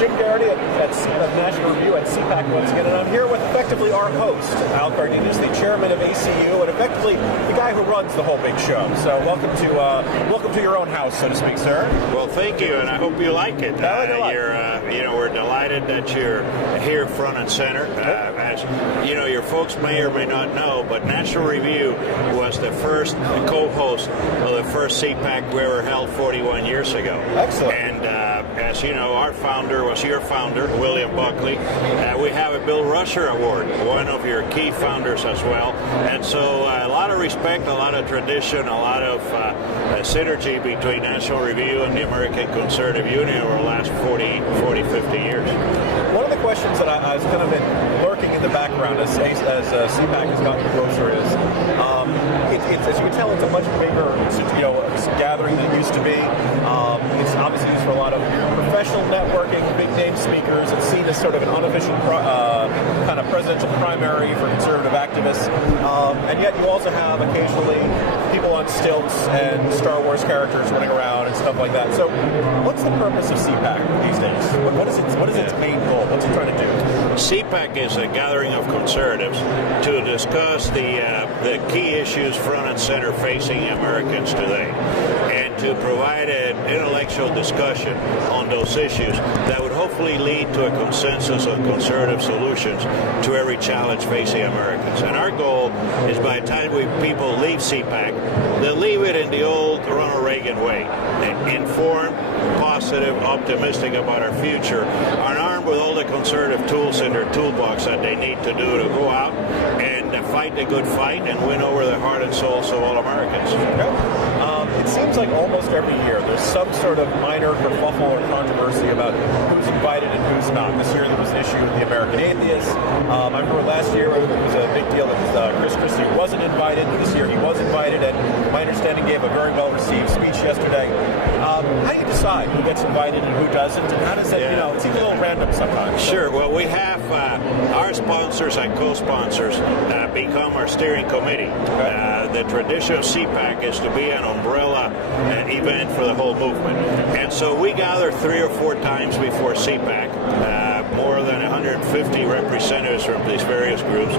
Jim Geraghty at National Review at CPAC once again, and I'm here with effectively our host, Al Cardenas, the chairman of ACU, and effectively the guy who runs the whole big show. So welcome to your own house, so to speak, sir. Well, thank you, and I hope you like it. We're delighted that you're here front and center. As you know, your folks may or may not know, but National Review was the first co-host of the first CPAC we ever held 41 years ago. Excellent. And as you know, our founder was your founder, William Buckley. We have a Bill Rusher Award, one of your key founders as well. And so a lot of respect, a lot of tradition, a lot of synergy between National Review and the American Conservative Union over the last 50 years. One of the questions that I've kind of been lurking in the background as CPAC has gotten closer is, it's, as you can tell, it's a much bigger gathering than it used to be. It's obviously used for a lot of professional networking, big name speakers. It's seen as sort of an unofficial kind of presidential primary for conservative activists. And yet you also have occasionally people on stilts and Star Wars characters running around and stuff like that. So what's the purpose of CPAC these days? What is its main goal? What's it trying to do? CPAC is a gathering of conservatives to discuss the key issues front and center facing Americans today, and to provide an intellectual discussion on those issues that would hopefully lead to a consensus on conservative solutions to every challenge facing Americans. And our goal is by the time people leave CPAC, they'll leave it in the old Ronald Reagan way, informed, positive, optimistic about our future, are armed with all the conservative tools in their toolbox that they need to do to go out and fight the good fight and win over the heart and souls of all Americans. It seems like almost every year there's some sort of minor kerfuffle or controversy about who's invited and who's not. This year there was an issue with the American Atheists. I remember last year it was a big deal that Chris Christie wasn't invited. This year he was invited, and my understanding gave a very well-received speech yesterday. How do you decide who gets invited and who doesn't? And how does that, it seems a little random sometimes. Sure. Well, we have our sponsors and co-sponsors become our steering committee. The tradition of CPAC is to be an umbrella event for the whole movement. And so we gather 3 or 4 times before CPAC. More than 150 representatives from these various groups.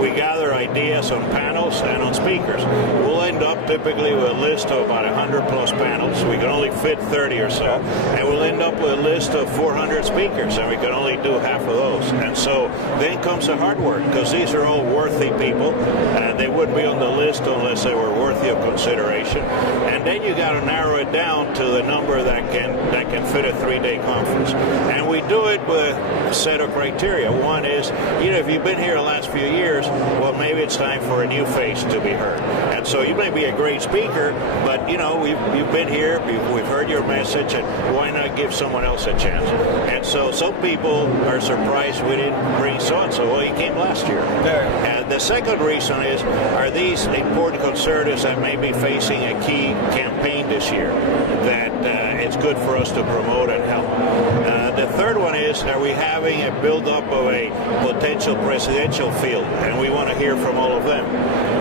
We gather ideas on panels and on speakers. We'll end up typically with a list of about 100 plus panels. We can only fit 30 or so. And we'll end up with a list of 400 speakers, and we can only do half of those. And so then comes the hard work, because these are all worthy people. They wouldn't be on the list unless they were worthy of consideration. And then you got to narrow it down to the number that can fit a 3-day conference. And we do it with a set of criteria. One is, if you've been here the last few years, well, maybe it's time for a new face to be heard. And so you may be a great speaker, but you've been here, we've heard your message, and why not give someone else a chance? And so some people are surprised we didn't bring so-and-so. Well, he came last year. And the second reason is, are these important conservatives that may be facing a key campaign this year that it's good for us to promote and help? The third one is, are we having a build-up of a potential presidential field? And we want to hear from all of them.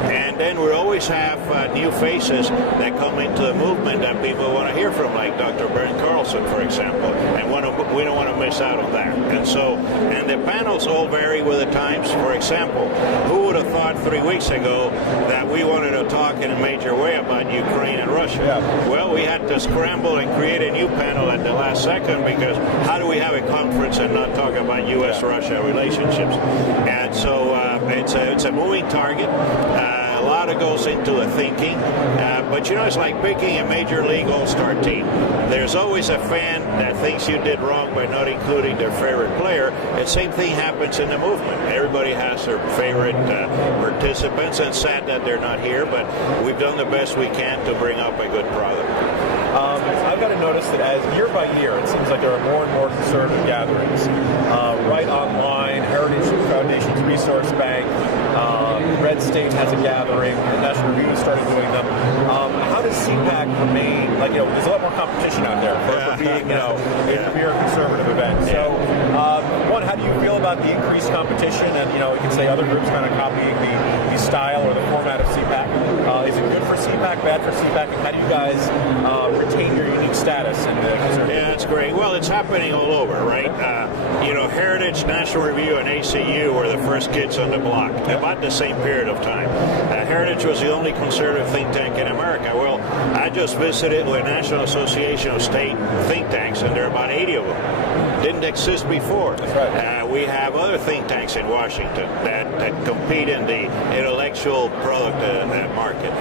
And then we always have new faces that come into the movement that people want to hear from, like Dr. Bernd Carlson, for example. And we don't want to miss out on that. And the panels all vary with the times. For example, who would have thought 3 weeks ago that we wanted to talk in a major way about Ukraine and Russia? Yeah. Well, we had to scramble and create a new panel at the last second, because how do we have a conference and not talk about U.S.-Russia relationships? And so it's a moving target. A lot of goes into the thinking, but it's like picking a major league all-star team. There's always a fan that thinks you did wrong by not including their favorite player. The same thing happens in the movement. Everybody has their favorite participants, and sad that they're not here, but we've done the best we can to bring up a good product. I've got to notice that as year by year, it seems like there are more and more conservative gatherings. Right Online, Heritage Foundation's Resource Bank, Red State has a gathering, the National Review started doing them. How does CPAC remain, there's a lot more competition out there for being, a premier conservative event. So, one, how do you feel about about the increased competition, and you can say other groups kind of copying the style or the format of CPAC. Is it good for CPAC, bad for CPAC, and how do you guys retain your unique status in the conservative? Yeah, that's great. Well, it's happening all over, right? Heritage, National Review, and ACU were the first kids on the block, about the same period of time. Heritage was the only conservative think tank in America. Well, I just visited the National Association of State Think Tanks, and there are about 80 of them. Didn't exist before. That's right. We have other think tanks in Washington that compete in the intellectual product market.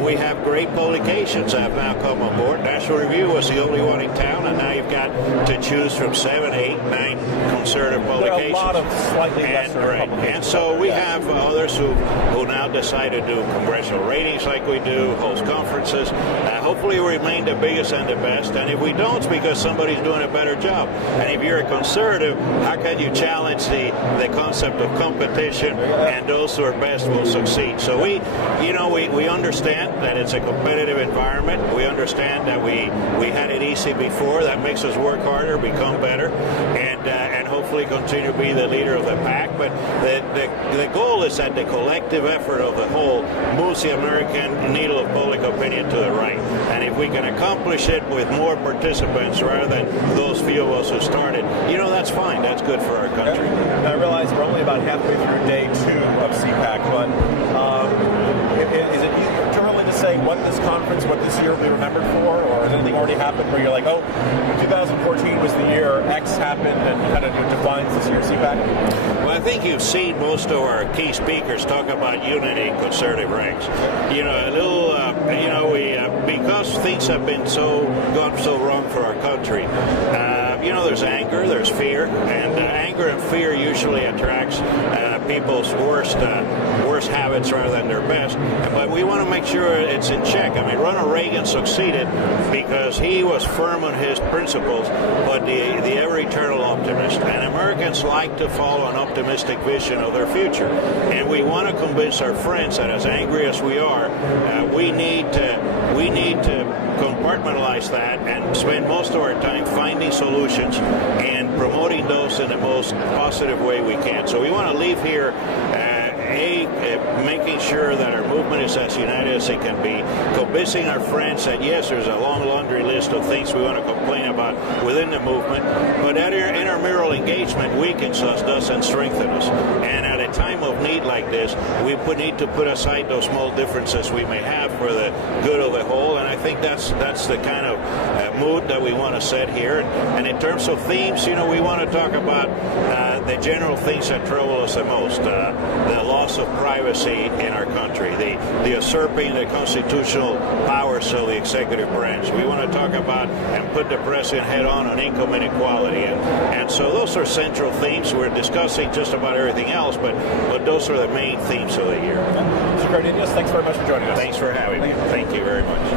We have great publications that have now come on board. National Review was the only one in town, and now you've got to choose from 7, 8, 9 conservative publications. There are a lot of slightly lesser publications. And so we have others who now decide to do congressional ratings like we do, host conferences. Hopefully we remain the biggest and the best, and if we don't, it's because somebody's doing a better job. And if you're a conservative, how can you challenge the concept of competition, and those who are best will succeed? So we understand that it's a competitive environment. We understand that we had it easy before. That makes us work harder, become better, and hopefully continue to be the leader of the pack. But the goal is that the collective effort of the whole moves the American needle of public opinion to the right. And if we can accomplish it with more participants rather than those few of us who started, that's fine. That's good for our country. I realize we're only about halfway through day 2 of CPAC, but is it too early to say what this year will be remembered for, or has anything already happened where you're like, 2014 was the year X happened and kind of defines this year's CPAC? Well, I think you've seen most of our key speakers talk about unity in conservative ranks. Because things have been gone so wrong for our country. There's anger, there's fear, and anger and fear usually attracts people's worst habits rather than their best. But we want to make sure it's in check. I mean, Ronald Reagan succeeded because he was firm on his principles, but the ever-eternal optimist. And Americans like to follow an optimistic vision of their future. And we want to convince our friends that as angry as we are, we need to compartmentalize that and spend most of our time finding solutions and promoting those in the most positive way we can. So we want to leave here making sure that our movement is as united as it can be, convincing our friends that yes, there's a long laundry list of things we want to complain about within the movement, but that intramural engagement weakens us, doesn't strengthen us. And at a time of need like this, we need to put aside those small differences we may have for the good of the whole, and I think that's the kind of mood that we want to set here. And in terms of themes, we want to talk about the general things that trouble us the most, the loss of privacy in our country, the usurping the constitutional powers of the executive branch. We want to talk about and put the president head on income inequality. And so those are central themes. We're discussing just about everything else, but those are the main themes of the year. Mr. Cardenas, thanks very much for joining us. Thanks for having me. Thank you very much.